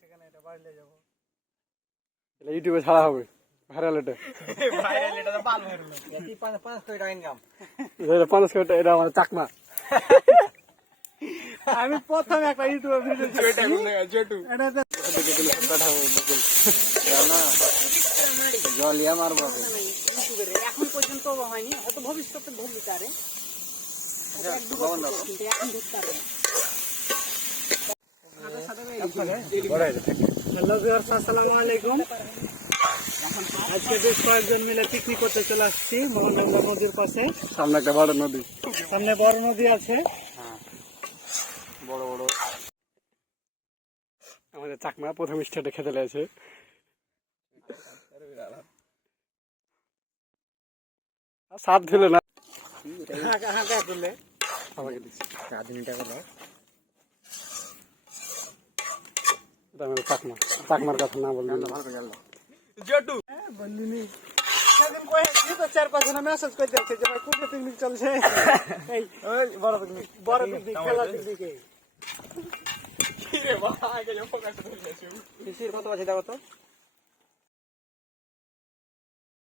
সেখানে এটা বাড়লে যাবো, ইউটিউবে ছাড়া হবে ভাইরাল এটা। ভাইরাল এটা তো পাল ভাইরাল এটি 5 কোটি টাকা ইনকাম। এটা 5 কোটি টাকা, এটা আমার চাকমা। আমি প্রথম একটা ইউটিউবে ভিডিও এটাতে জলিয়া মারবো এখন পর্যন্ত হয়নি, হয়তো ভবিষ্যতে ধরতে পারে, কিন্তু এখন ধরতে পারে। হ্যালো ভিউয়ার্স, আসসালামু আলাইকুম। আজকে বেশ কয়েকজন মিলে পিকনিক করতে চলে আসছি মোহনডাঙ্গা নদীর পাশে। সামনে একটা বড় নদী, সামনে বড় নদী আছে। বড় বড় আমাদের চাকমা প্রথম স্টেটে খেতে লেগেছে। সাত দিলে না হাঁকা তুলে আমাকে দিচ্ছে স্বাধীনতা করো। এটা আমাদের চাকমা, চাকমার কথা না বললে বলিনি সেদিন কয়েছি তো 4-5 জন মেসেজ করে দিচ্ছে যে ভাই কোথায় পিকনিক চলছে। এই বড় পিকনিক খেলা পিকনিকে কত আছে দেখো তো